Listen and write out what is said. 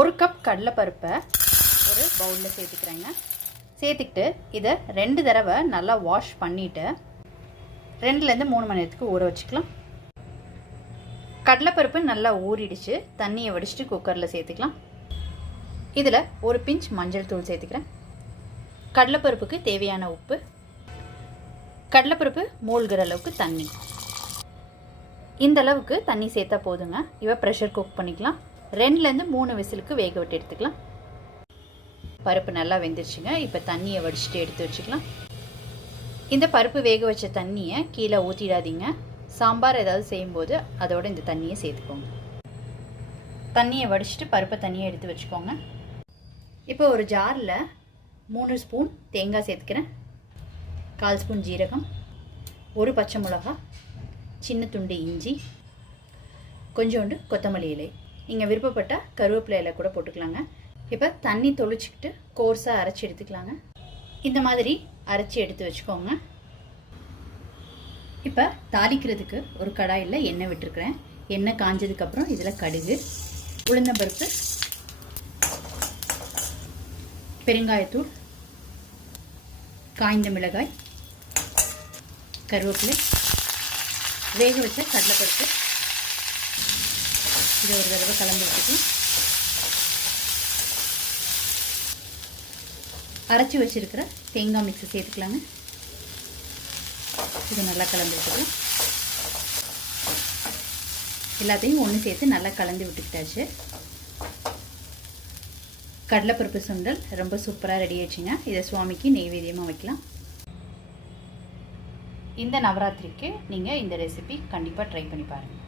1 cup கடலைப்பருப்பை ஒரு பவுலில் சேர்த்துக்கிறேங்க. சேர்த்துக்கிட்டு இதை 2 தடவை நல்லா வாஷ் பண்ணிவிட்டு 2லேருந்து 3 மணி நேரத்துக்கு ஊற வச்சுக்கலாம். கடலைப்பருப்பு நல்லா ஊறிடுச்சு. தண்ணியை வடிச்சிட்டு குக்கரில் சேர்த்துக்கலாம். இதில் ஒரு பிஞ்ச் மஞ்சள் தூள் சேர்த்துக்கிறேன். கடலைப்பருப்புக்கு தேவையான உப்பு, கடலைப்பருப்பு மூழ்கிற அளவுக்கு தண்ணி. இந்த அளவுக்கு தண்ணி சேர்த்தா போதுங்க. இவ ப்ரெஷர் குக் பண்ணிக்கலாம். 2லேருந்து 3 விசிலுக்கு வேக விட்டு எடுத்துக்கலாம். பருப்பு நல்லா வெந்துருச்சுங்க. இப்போ தண்ணியை வடிச்சிட்டு எடுத்து வச்சுக்கலாம். இந்த பருப்பு வேக வச்ச தண்ணியை கீழே ஊற்றிடாதீங்க. சாம்பார் ஏதாவது செய்யும்போது அதோட இந்த தண்ணியை சேர்த்துக்கோங்க. தண்ணியை வடிச்சிட்டு பருப்பை தண்ணியை எடுத்து வச்சுக்கோங்க. இப்போ ஒரு ஜாரில் 3 ஸ்பூன் தேங்காய் சேர்த்துக்கிறேன். 1/4 ஸ்பூன் ஜீரகம், 1 பச்சை மிளகா, சின்ன துண்டு இஞ்சி, கொஞ்சோண்டு கொத்தமல்லி இலை. நீங்கள் விருப்பப்பட்டால் கருவேப்பிலை இலை கூட போட்டுக்கலாங்க. இப்போ தண்ணி தொளிச்சிக்கிட்டு கோர்ஸாக அரைச்சி எடுத்துக்கலாங்க. இந்த மாதிரி அரைச்சி எடுத்து வச்சுக்கோங்க. இப்போ தாளிக்கிறதுக்கு ஒரு கடாயில் எண்ணெய் விட்டுருக்குறேன். எண்ணெய் காஞ்சதுக்கப்புறம் இதில் கடுகு, உளுந்தம்பருப்பு, பெருங்காயத்தூள், காய்ந்த மிளகாய், கருவேப்பிலை, வேக வச்ச கடலைப்பருப்பு இதை ஒரு தடவை கலந்து வச்சுக்கலாம். அரைச்சி வச்சிருக்கிற தேங்காய் மிக்ஸை சேர்த்துக்கலாங்க. இதை நல்லா கலந்து விட்டுக்கலாம். எல்லாத்தையும் ஒன்று சேர்த்து நல்லா கலந்து விட்டுக்கிட்டாச்சு. கடலைப்பருப்பு சுண்டல் ரொம்ப சூப்பராக ரெடி ஆச்சுங்க. இதை சுவாமிக்கு நெய்வேத்தியமாக வைக்கலாம். இந்த நவராத்திரிக்கு நீங்கள் இந்த ரெசிபி கண்டிப்பாக ட்ரை பண்ணி பாருங்கள்.